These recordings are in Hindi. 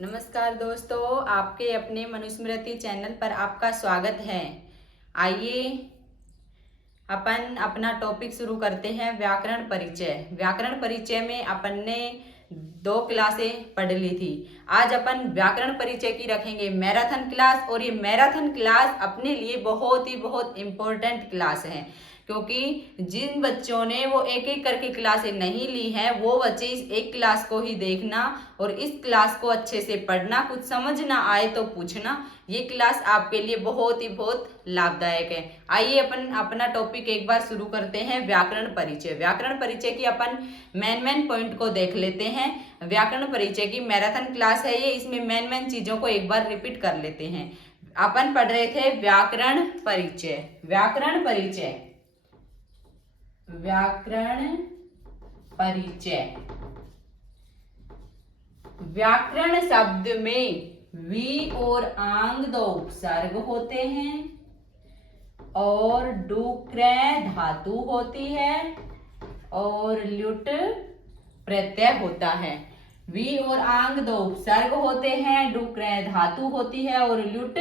नमस्कार दोस्तों, आपके अपने मनुस्मृति चैनल पर आपका स्वागत है। आइए अपन अपना टॉपिक शुरू करते हैं। व्याकरण परिचय। व्याकरण परिचय में अपन ने 2 क्लासें पढ़ ली थी। आज अपन व्याकरण परिचय की रखेंगे मैराथन क्लास, और ये मैराथन क्लास अपने लिए बहुत इम्पोर्टेंट क्लास है, क्योंकि जिन बच्चों ने वो एक एक करके क्लासें नहीं ली हैं वो बच्चे इस एक क्लास को ही देखना और इस क्लास को अच्छे से पढ़ना। कुछ समझ ना आए तो पूछना। ये क्लास आपके लिए बहुत लाभदायक है। आइए अपन अपना टॉपिक एक बार शुरू करते हैं। व्याकरण परिचय। व्याकरण परिचय की अपन मेन पॉइंट को देख लेते हैं। व्याकरण परिचय की मैराथन क्लास है ये, इसमें मेन चीजों को एक बार रिपीट कर लेते हैं। अपन पढ़ रहे थे व्याकरण परिचय। व्याकरण परिचय। व्याकरण परिचय। व्याकरण शब्द में वी और आंग 2 उपसर्ग होते हैं और डुक्रय धातु होती है और ल्युट प्रत्यय होता है। वी और आंग 2 उपसर्ग होते हैं, डुक्रय धातु होती है और ल्युट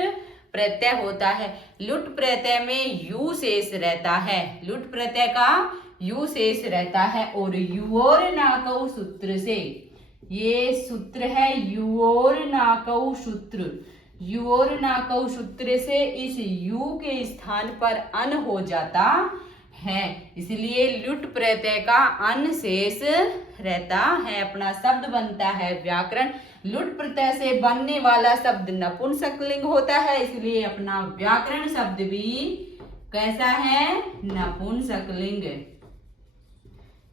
प्रत्यय होता है। लुट प्रत्यय में यू शेष रहता है। लुट प्रत्यय का यू शेष रहता है और युओर नाकौ सूत्र से, ये सूत्र है युओर नाकौ सूत्र। युओर नाकौ सूत्र से इस यू के स्थान पर अन हो जाता है, इसलिए लुट प्रत्यय का अन शेष रहता है। अपना शब्द बनता है व्याकरण। लुट प्रत्यय से बनने वाला शब्द नपुंसकलिंग होता है, इसलिए अपना व्याकरण शब्द भी कैसा है? नपुंसकलिंग।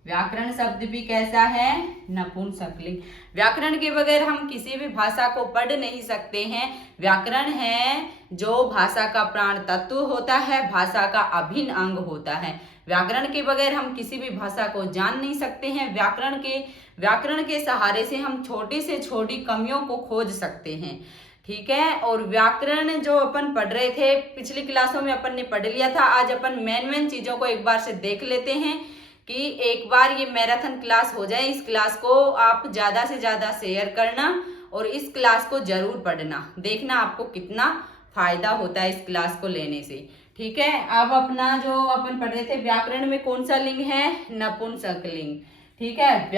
व्याकरण शब्द भी कैसा है? नपुंसकलिंग। व्याकरण के बगैर हम किसी भी भाषा को पढ़ नहीं सकते हैं। व्याकरण है जो भाषा का प्राण तत्व होता है, भाषा का अभिन्न अंग होता है। व्याकरण के बगैर हम किसी भी भाषा को जान नहीं सकते हैं। व्याकरण के सहारे से हम छोटी से छोटी कमियों को खोज सकते हैं। ठीक है। और व्याकरण जो अपन पढ़ रहे थे पिछली क्लासों में अपन ने पढ़ लिया था। आज अपन मेन चीजों को एक बार से देख लेते हैं कि एक बार ये मैराथन क्लास हो जाए। इस क्लास को आप ज्यादा से ज्यादा शेयर करना और इस क्लास को जरूर पढ़ना। देखना आपको कितना फायदा होता है इस क्लास को लेने से। ठीक है। अब अपना जो अपन पढ़ रहे थे व्याकरण में कौन सा लिंग है? नपुंसकलिंग। ठीक है।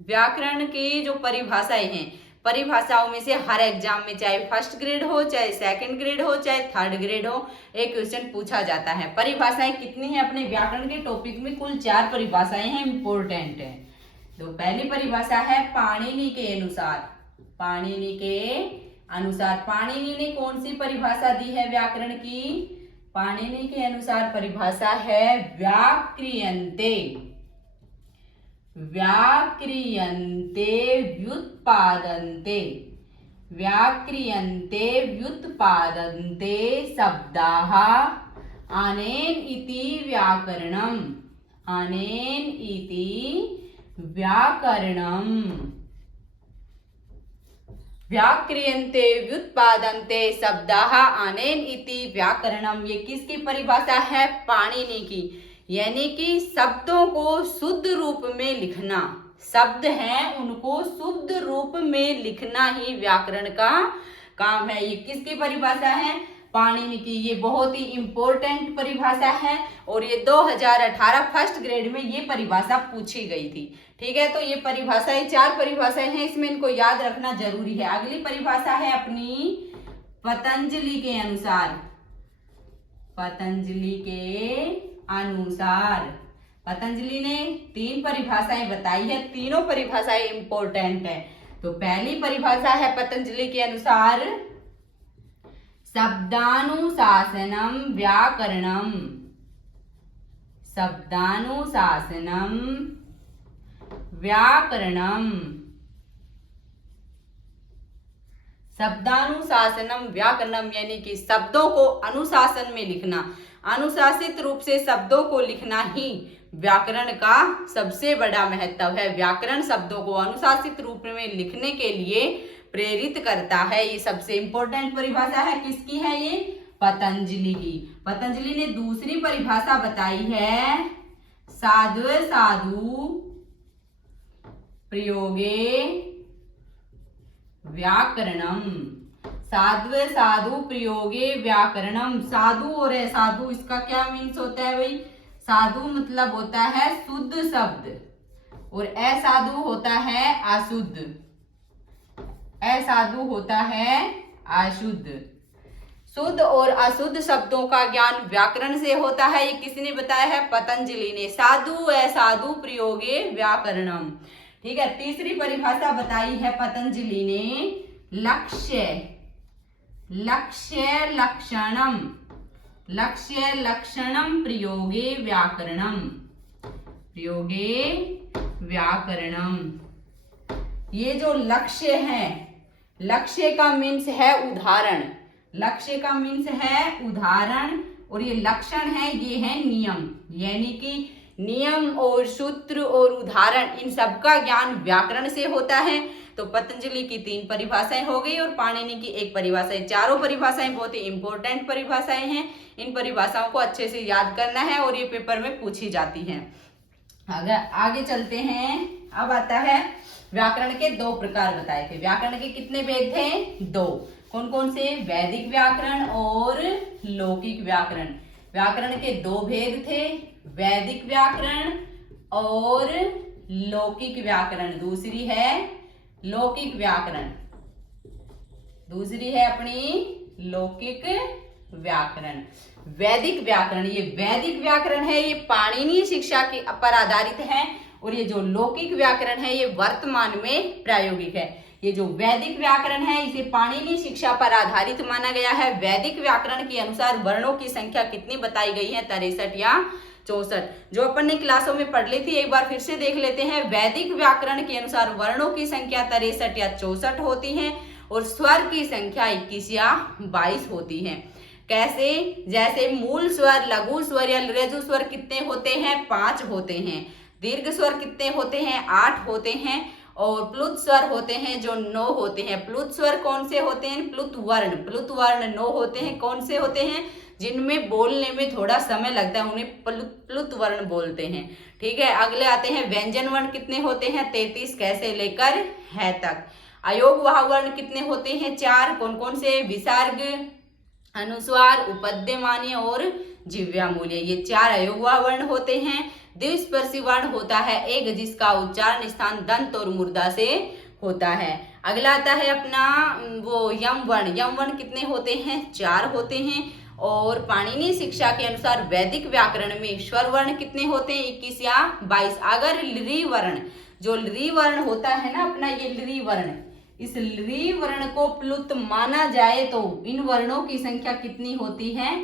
व्याकरण की जो परिभाषाएं हैं, परिभाषाओं में से हर एग्जाम में चाहे फर्स्ट ग्रेड हो, चाहे सेकंड ग्रेड हो, चाहे थर्ड ग्रेड हो, एक क्वेश्चन पूछा जाता है। परिभाषाएं कितनी है? अपने व्याकरण के टॉपिक में कुल 4 परिभाषाएं हैं, इंपोर्टेंट है। तो पहली परिभाषा है पाणिनि के अनुसार। पाणिनि के अनुसार। पाणिनि ने कौन सी परिभाषा दी है व्याकरण की? पाणिनि के अनुसार परिभाषा है व्याक्रियन्ते। व्याक्रियन्ते व्युत्पादन्ते। व्याक्रियन्ते व्युत्पादन्ते शब्दाः अनेन इति व्याकरणम्। अनेन इति व्याकरणम्। व्याक्रियन्ते व्युत्पादन्ते शब्दाः अनेन इति व्याकरणम्। ये किसकी परिभाषा है? पाणिनि की। यानी कि शब्दों को शुद्ध रूप में लिखना। शब्द हैं उनको शुद्ध रूप में लिखना ही व्याकरण का काम है। ये किसकी परिभाषा है? पाणिनि की। ये बहुत ही इंपॉर्टेंट परिभाषा है और ये 2018 फर्स्ट ग्रेड में ये परिभाषा पूछी गई थी। ठीक है। तो ये परिभाषाएं 4 परिभाषाएं हैं, इसमें इनको याद रखना जरूरी है। अगली परिभाषा है अपनी पतंजलि के अनुसार। पतंजलि के अनुसार। पतंजलि ने 3 परिभाषाएं बताई है, तीनों परिभाषाएं इंपॉर्टेंट है। तो पहली परिभाषा है पतंजलि के अनुसार शब्दानुशासनम व्याकरणम। शब्दानुशासनम व्याकरणम। शब्दानुशासनम व्याकरणम यानी कि शब्दों को अनुशासन में लिखना। अनुशासित रूप से शब्दों को लिखना ही व्याकरण का सबसे बड़ा महत्व है। व्याकरण शब्दों को अनुशासित रूप में लिखने के लिए प्रेरित करता है। ये सबसे इंपॉर्टेंट परिभाषा है। किसकी है ये? पतंजलि की। पतंजलि ने दूसरी परिभाषा बताई है साधु साधु प्रयोगे व्याकरणम। साध्व साधु प्रयोगे व्याकरणम। साधु और असाधु, इसका क्या मीन्स होता है भाई? साधु मतलब होता है शुद्ध शब्द और असाधु होता है अशुद्ध। असाधु होता है अशुद्ध। शुद्ध और अशुद्ध शब्दों का ज्ञान व्याकरण से होता है। ये किसने बताया है? पतंजलि ने। साधु असाधु प्रयोगे व्याकरणम। ठीक है, तीसरी परिभाषा बताई है पतंजलि ने, लक्ष्य लक्षणम। लक्ष्य लक्षणम प्रयोगे व्याकरणम। प्रयोगे व्याकरणम। ये जो लक्ष्य है, लक्ष्य का मीन्स है उदाहरण। लक्ष्य का मीन्स है उदाहरण और ये लक्षण है, ये है नियम। यानी कि नियम और सूत्र और उदाहरण, इन सब का ज्ञान व्याकरण से होता है। तो पतंजलि की 3 परिभाषाएं हो गई और पाणिनि की 1 परिभाषा। चारों परिभाषाएं बहुत ही इंपॉर्टेंट परिभाषाएं हैं। इन परिभाषाओं को अच्छे से याद करना है और ये पेपर में पूछी जाती हैं। अगर आगे चलते हैं, अब आता है व्याकरण के 2 प्रकार बताए थे। व्याकरण के कितने भेद थे? 2। कौन कौन से? वैदिक व्याकरण और लौकिक व्याकरण। व्याकरण के 2 भेद थे, वैदिक व्याकरण और लौकिक व्याकरण। दूसरी है लौकिक व्याकरण, दूसरी है अपनी लौकिक व्याकरण। वैदिक व्याकरण, ये वैदिक व्याकरण है, ये पाणिनीय शिक्षा के पर आधारित है और ये जो लौकिक व्याकरण है ये वर्तमान में प्रायोगिक है। ये जो वैदिक व्याकरण है इसे पाणिनीय शिक्षा पर आधारित माना गया है। वैदिक व्याकरण के अनुसार वर्णों की संख्या कितनी बताई गई है? 63 या 64। जो अपन ने क्लासों में पढ़ ली थी, एक बार फिर से देख लेते हैं। वैदिक व्याकरण के अनुसार वर्णों की संख्या 63 या 64 होती है और स्वर की संख्या 21 या 22 होती है। कैसे? जैसे मूल स्वर, लघु स्वर या लृजु स्वर कितने होते हैं? 5 होते हैं। दीर्घ स्वर कितने होते हैं? 8 होते हैं। और प्लुत स्वर होते हैं जो 9 होते हैं। प्लुत स्वर कौन से होते हैं? प्लुत वर्ण 9 होते हैं। कौन से होते हैं? जिनमें बोलने में थोड़ा समय लगता है, उन्हें प्लुत वर्ण बोलते हैं। ठीक है, अगले आते हैं व्यंजन वर्ण कितने होते हैं? 33, कैसे लेकर है तक। अयोग वाह वर्ण कितने होते हैं? 4। कौन कौन से? विसर्ग, अनुस्वार, उपद्यमानीय और जिह्वामूल्य, ये 4 अयोग वाह वर्ण होते हैं। द्विस्पर्शी वर्ण होता है एक, जिसका उच्चारण स्थान दंत और मूर्धा से होता है। अगला आता है अपना वो यम वर्ण। यम वर्ण कितने होते हैं? 4 होते हैं। और पाणिनीय शिक्षा के अनुसार वैदिक व्याकरण में स्वर वर्ण कितने होते हैं? 21 या 22। अगर लृ वर्ण, जो लृ वर्ण होता है ना अपना, ये लृ वर्ण, इस लृ वर्ण को प्लुत माना जाए तो इन वर्णों की संख्या कितनी होती है?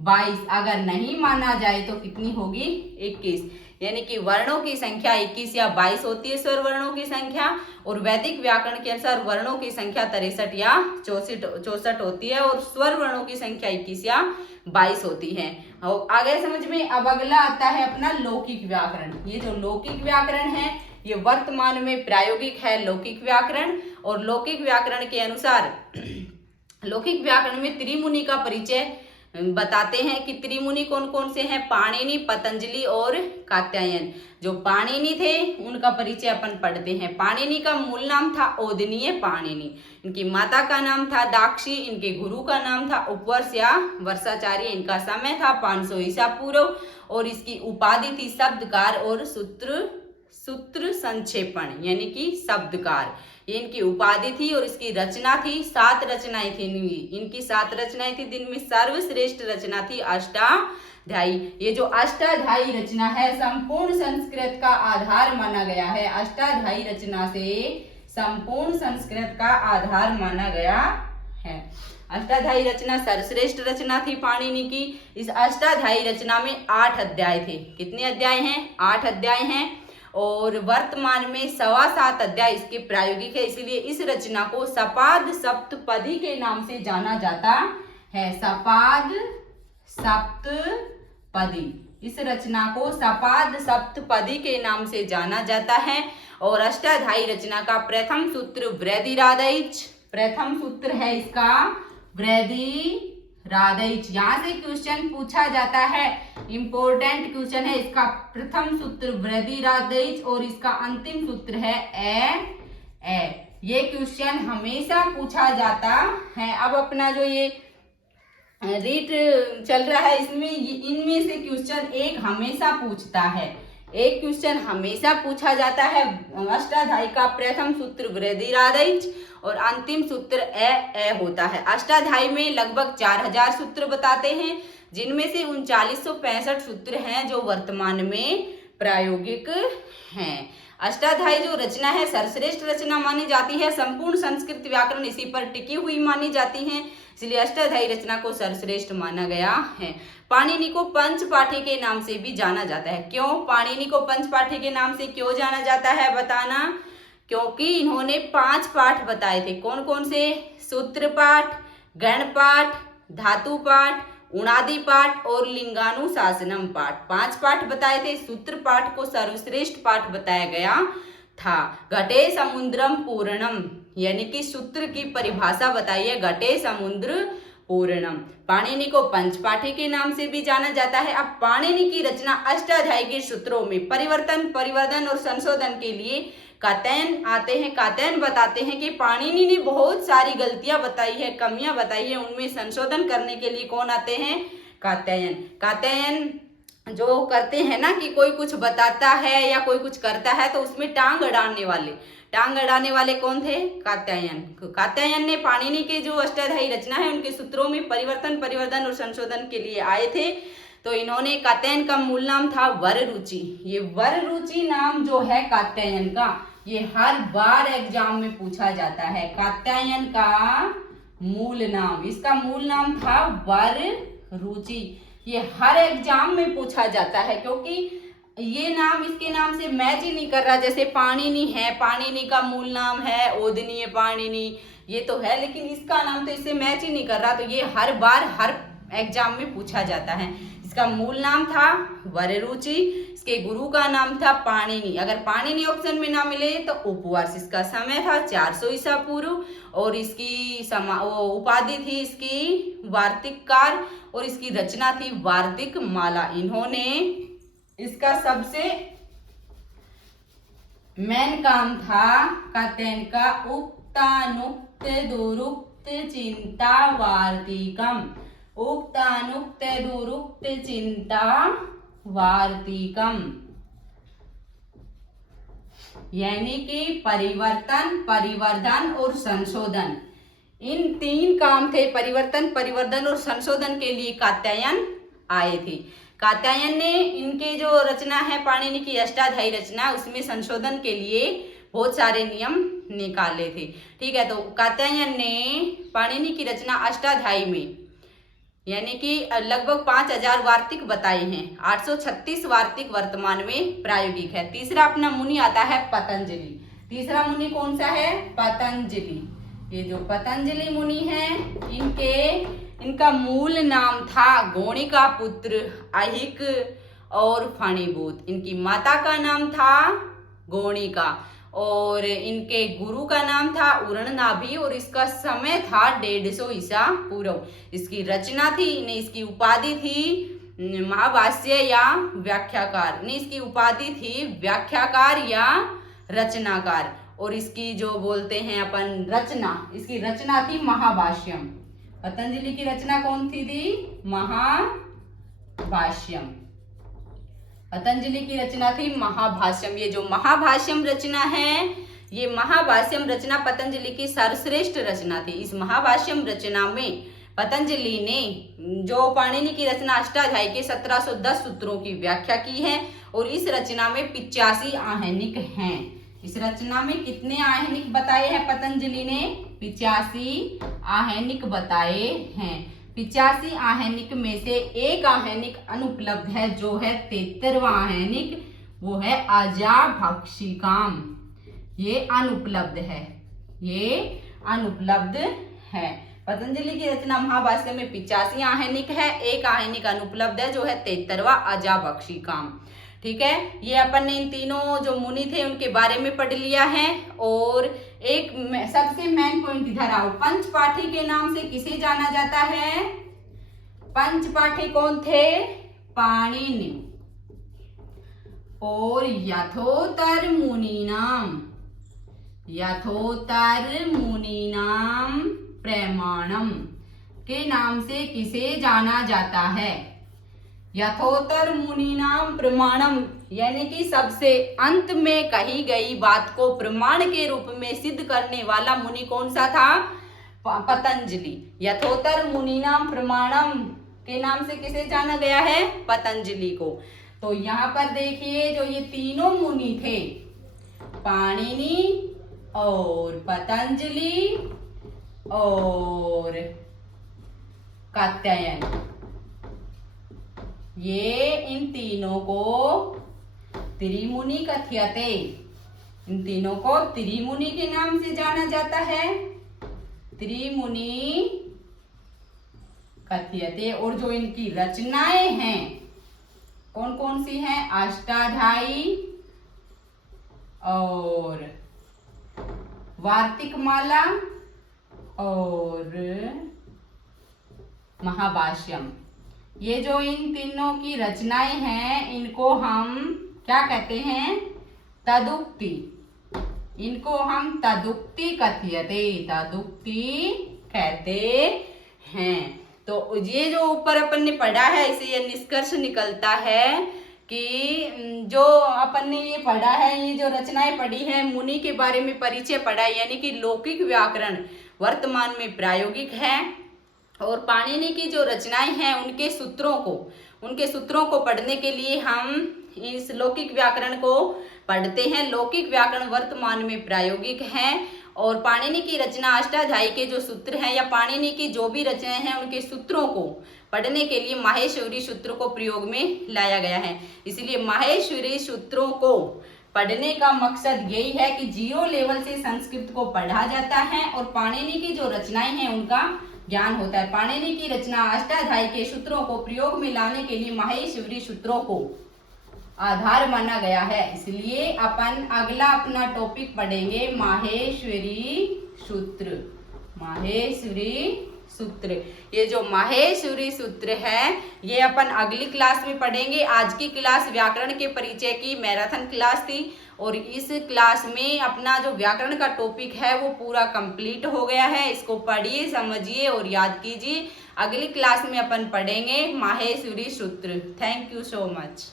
22। अगर नहीं माना जाए तो कितनी होगी? 21। यानी कि वर्णों की संख्या 21 या 22 होती है, स्वर वर्णों की संख्या। और वैदिक व्याकरण के अनुसार वर्णों की संख्या 63 या 64 होती है और स्वर वर्णों की संख्या 21 या 22 होती है। और आगे समझ में। अब अगला आता है अपना लौकिक व्याकरण। ये जो लौकिक व्याकरण है ये वर्तमान में प्रायोगिक है, लौकिक व्याकरण। और लौकिक व्याकरण के अनुसार लौकिक व्याकरण में त्रिमुनि का परिचय बताते हैं कि त्रिमुनि कौन कौन से हैं? पाणिनि, पतंजलि और कात्यायन। जो पाणिनि थे उनका परिचय अपन पढ़ते हैं। पाणिनि का मूल नाम था ओदनीय पाणिनि, इनकी माता का नाम था दाक्षी, इनके गुरु का नाम था उपवर्ष या वर्षाचार्य, इनका समय था 500 ईसा पूर्व और इसकी उपाधि थी शब्दकार और सूत्र संक्षेपण यानी कि शब्दकार, ये इनकी उपाधि थी। और इसकी रचना थी 7 रचनाएं थी इनकी 7 रचनाएं थी, जिनमें सर्वश्रेष्ठ रचना थी अष्टाध्यायी। ये जो अष्टाध्यायी रचना है संपूर्ण संस्कृत का आधार माना गया है। अष्टाध्यायी रचना से संपूर्ण संस्कृत का आधार माना गया है। अष्टाध्यायी रचना सर्वश्रेष्ठ रचना थी पाणिनि की। इस अष्टाध्यायी रचना में 8 अध्याय थे। कितने अध्याय हैं? 8 अध्याय हैं। और वर्तमान में 7.25 अध्याय इसके प्रायोगिक है, इसलिए इस रचना को सपाद सप्तपदी के नाम से जाना जाता है। सपाद सप्तपदी, इस रचना को सपाद सप्तपदी के नाम से जाना जाता है। और अष्टाध्यायी रचना का प्रथम सूत्र वृद्धिरादैच, प्रथम सूत्र है इसका वृद्धिरादैच। यहाँ से क्वेश्चन पूछा जाता है, इंपॉर्टेंट क्वेश्चन है। इसका प्रथम सूत्र वृद्धिरादैच और इसका अंतिम सूत्र है ए। ये क्वेश्चन हमेशा पूछा जाता है। अब अपना जो ये रीट चल रहा है इसमें इनमें से क्वेश्चन एक हमेशा पूछता है, एक क्वेश्चन हमेशा पूछा जाता है। अष्टाध्यायी का प्रथम सूत्र वृद्धिरादेश और अंतिम सूत्र ए होता है। अष्टाध्यायी में लगभग 4000 सूत्र बताते हैं, जिनमें से 3965 सूत्र हैं जो वर्तमान में प्रायोगिक हैं। अष्टाध्यायी जो रचना है सर्वश्रेष्ठ रचना मानी जाती है। संपूर्ण संस्कृत व्याकरण इसी पर टिकी हुई मानी जाती है, इसलिए अष्टाध्यायी रचना को सर्वश्रेष्ठ माना गया है। पाणिनि को पंचपाठी के नाम से भी जाना जाता है। क्यों पाणिनि को पंचपाठी के नाम से क्यों जाना जाता है बताना? क्योंकि इन्होंने 5 पाठ बताए थे। कौन कौन से? सूत्र पाठ, गण पाठ, धातु पाठ, उणादि पाठ और लिंगानुशासनम पाठ। 5 पाठ बताए थे। सूत्र पाठ को सर्वश्रेष्ठ पाठ बताया गया था। घटे समुद्रम पूर्णम, यानी कि सूत्र की परिभाषा बताइए। घटे समुद्र पूर्णम। पाणिनि को पंचपाठी के नाम से भी जाना जाता है। अब पाणिनि की रचना अष्टाध्यायी के सूत्रों में परिवर्तन, परिवर्धन और संशोधन के लिए कात्यायन आते हैं। कात्यायन बताते हैं कि पाणिनि ने बहुत सारी गलतियां बताई है, कमियां बताई है, उनमें संशोधन करने के लिए कौन आते हैं? कात्यायन। कात्यायन जो करते हैं ना कि कोई कुछ बताता है या कोई कुछ करता है तो उसमें टांग अड़ाने वाले कौन थे? कात्यायन। कात्यायन ने पाणिनि के जो अष्टाध्यायी रचना है उनके सूत्रों में परिवर्तन, परिवर्धन और संशोधन के लिए आए थे। तो इन्होंने, कात्यायन का मूल नाम था वररुचि। ये वररुचि नाम जो है कात्यायन का, ये हर बार एग्जाम में पूछा जाता है। कात्यायन का मूल नाम, इसका मूल नाम था वररुचि। ये हर एग्जाम में पूछा जाता है क्योंकि ये नाम इसके नाम से मैच ही नहीं कर रहा। जैसे पाणिनि है, पाणिनि का मूल नाम है ओदनीय पाणिनि, ये तो है, लेकिन इसका नाम तो इससे मैच ही नहीं कर रहा। तो ये हर बार हर एग्जाम में पूछा जाता है। इसका मूल नाम था वररुचि, इसके गुरु का नाम था पाणिनि। अगर पाणिनि ऑप्शन में ना मिले तो उपवास। इसका समय था 400 ईसा पूर्व और इसकी उपाधि थी इसकी वार्तिककार और इसकी रचना थी वार्तिक माला। इन्होंने इसका सबसे मेन काम था कात्यायन का उक्तानुक्त दुरुक्त चिंता वार्तिकम। उक्तानुक्त दुरुक्त चिंता वार्तिकम, यानी कि परिवर्तन, परिवर्धन और संशोधन, इन 3 काम थे। परिवर्तन, परिवर्धन और संशोधन के लिए कात्यायन आए थे। कात्यायन ने इनके जो रचना है पाणिनि की अष्टाध्यायी रचना, उसमें संशोधन के लिए बहुत सारे नियम निकाले थे। ठीक है, तो कात्यायन ने पाणिनि की रचना अष्टाध्यायी में यानी कि लगभग 5000 वार्तिक बताए हैं। 836 वार्तिक वर्तमान में प्रायोगिक है। तीसरा अपना मुनि आता है पतंजलि। तीसरा मुनि कौन सा है? पतंजलि। ये जो पतंजलि मुनि हैं, इनका मूल नाम था गौणिका पुत्र अहिक और फणिभूत। इनकी माता का नाम था गौणिका और इनके गुरु का नाम था उरणनाभि और इसका समय था 150 ईसा पूर्व। इसकी रचना थी, ने इसकी उपाधि थी महाभाष्य या व्याख्याकार, ने इसकी उपाधि थी व्याख्याकार या रचनाकार और इसकी जो बोलते हैं अपन रचना, इसकी रचना थी महाभाष्यम। पतंजलि की रचना कौन थी? महाभाष्यम। पतंजलि की रचना थी महाभाष्यम। ये जो महाभाष्यम रचना है, ये महाभाष्यम रचना पतंजलि की सर्वश्रेष्ठ रचना थी। इस महाभाष्यम रचना में पतंजलि ने जो पाणिनि की रचना अष्टाध्यायी के 1710 सूत्रों की व्याख्या की है और इस रचना में 85 आहनिक हैं। इस रचना में कितने आहनिक बताए हैं पतंजलि ने? 85 आहनिक बताए हैं। 85 आहनिक में से एक आहनिक अनुपलब्ध है जो है 73वां आहनिक, वो है अजाभक्षिकाम। ये अनुपलब्ध है, ये अनुपलब्ध है। पतंजलि की रचना महाभाष्य में 85 आहनिक है, एक आहनिक अनुपलब्ध है जो है 73वां अजाभक्षिकाम। ठीक है, ये अपन ने इन तीनों जो मुनि थे उनके बारे में पढ़ लिया है। और एक सबसे मेन पॉइंट इधर आओ, पंचपाठी के नाम से किसे जाना जाता है? पंचपाठी कौन थे? पाणिनि और यथोत्तर मुनि नाम। यथोत्तर मुनीनाम प्रमाणम के नाम से किसे जाना जाता है? यथोत्तर मुनीनाम प्रमाणम यानी कि सबसे अंत में कही गई बात को प्रमाण के रूप में सिद्ध करने वाला मुनि कौन सा था? पतंजलि। यथोत्तर मुनीनाम प्रमाणम के नाम से किसे जाना गया है? पतंजलि को। तो यहाँ पर देखिए जो ये तीनों मुनि थे, पाणिनि और पतंजलि और कात्यायन, ये इन तीनों को त्रिमुनि कथ्यते, इन तीनों को त्रिमुनि के नाम से जाना जाता है, त्रिमुनि कथ्यते। और जो इनकी रचनाएं हैं कौन कौन सी हैं? अष्टाध्यायी और वार्तिकमाला और महाभाष्यम, ये जो इन तीनों की रचनाएं हैं इनको हम क्या कहते हैं? तदुक्ति। इनको हम तदुक्ति कथ्यते, तदुक्ति कहते हैं। तो ये जो ऊपर अपन ने पढ़ा है इसे ये निष्कर्ष निकलता है कि जो अपन ने ये पढ़ा है, ये जो रचनाएं पढ़ी है, मुनि के बारे में परिचय पढ़ा है, यानी कि लौकिक व्याकरण वर्तमान में प्रायोगिक है। और पाणिनि की जो रचनाएं हैं उनके सूत्रों को पढ़ने के लिए हम इस लौकिक व्याकरण को पढ़ते हैं। लौकिक व्याकरण वर्तमान में प्रायोगिक है और पाणिनि की रचना अष्टाध्यायी के जो सूत्र हैं या पाणिनि की जो भी रचनाएं हैं उनके सूत्रों को पढ़ने के लिए माहेश्वरी सूत्र को प्रयोग में लाया गया है। इसलिए माहेश्वरी सूत्रों को पढ़ने का मकसद यही है कि 0 लेवल से संस्कृत को पढ़ा जाता है और पाणिनि की जो रचनाएं हैं उनका ज्ञान होता है। पाणिनि की रचना अष्टाध्यायी के सूत्रों को प्रयोग में लाने के लिए माहेश्वरी सूत्रों को आधार माना गया है। इसलिए अपन अगला अपना टॉपिक पढ़ेंगे माहेश्वरी सूत्र। माहेश्वरी सूत्र, ये जो माहेश्वरी सूत्र है ये अपन अगली क्लास में पढ़ेंगे। आज की क्लास व्याकरण के परिचय की मैराथन क्लास थी और इस क्लास में अपना जो व्याकरण का टॉपिक है वो पूरा कंप्लीट हो गया है। इसको पढ़िए, समझिए और याद कीजिए। अगली क्लास में अपन पढ़ेंगे माहेश्वरी सूत्र। Thank you so much.